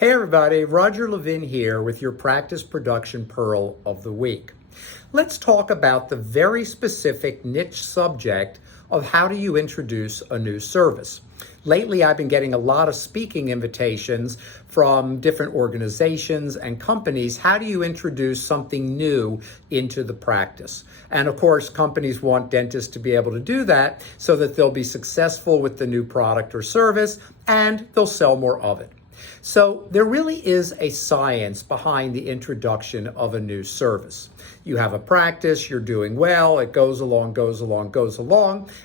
Hey everybody, Roger Levin here with your Practice Production Pearl of the Week. Let's talk about the very specific niche subject of how do you introduce a new service. Lately, I've been getting a lot of speaking invitations from different organizations and companies. How do you introduce something new into the practice? And of course, companies want dentists to be able to do that so that they'll be successful with the new product or service and they'll sell more of it. So there really is a science behind the introduction of a new service. You have a practice, you're doing well, it goes along,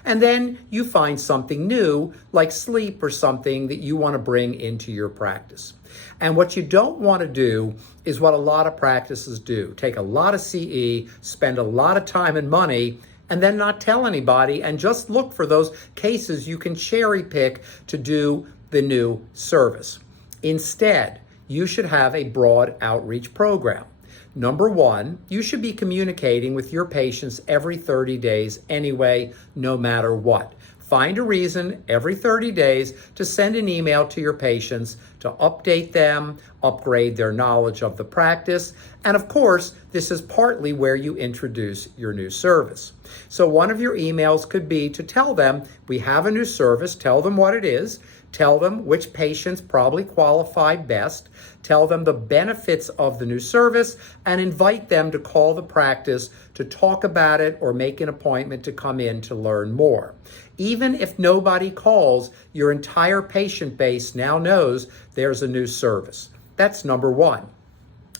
and then you find something new like sleep or something that you want to bring into your practice. And what you don't want to do is what a lot of practices do. Take a lot of CE, spend a lot of time and money, and then not tell anybody and just look for those cases you can cherry pick to do the new service. Instead, you should have a broad outreach program. Number one, you should be communicating with your patients every 30 days anyway, no matter what. Find a reason every 30 days to send an email to your patients to update them, upgrade their knowledge of the practice, and of course, this is partly where you introduce your new service. So one of your emails could be to tell them, we have a new service, tell them what it is, tell them which patients probably qualify best, tell them the benefits of the new service, and invite them to call the practice to talk about it or make an appointment to come in to learn more. Even if nobody calls, your entire patient base now knows there's a new service. That's number one.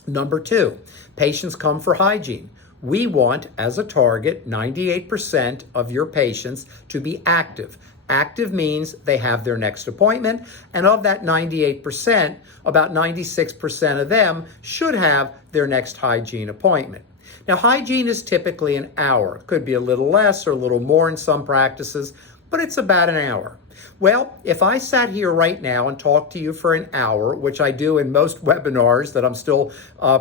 Number two, patients come for hygiene. We want, as a target, 98% of your patients to be active. Active means they have their next appointment, and of that 98%, about 96% of them should have their next hygiene appointment. Now, hygiene is typically an hour. It could be a little less or a little more in some practices, but it's about an hour. Well, if I sat here right now and talked to you for an hour, which I do in most webinars that I'm still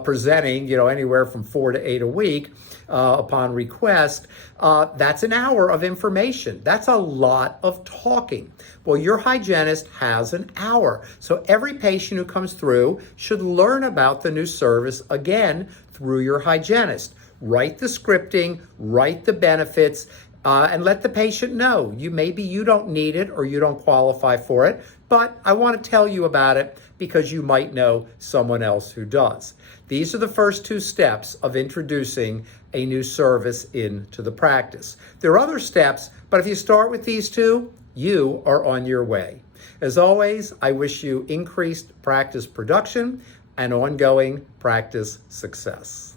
presenting, anywhere from 4 to 8 a week upon request, that's an hour of information. That's a lot of talking. Well, your hygienist has an hour. So every patient who comes through should learn about the new service again through your hygienist. Write the scripting, write the benefits, and let the patient know. Maybe you don't need it or you don't qualify for it, but I want to tell you about it because you might know someone else who does. These are the first two steps of introducing a new service into the practice. There are other steps, but if you start with these two, you are on your way. As always, I wish you increased practice production and ongoing practice success.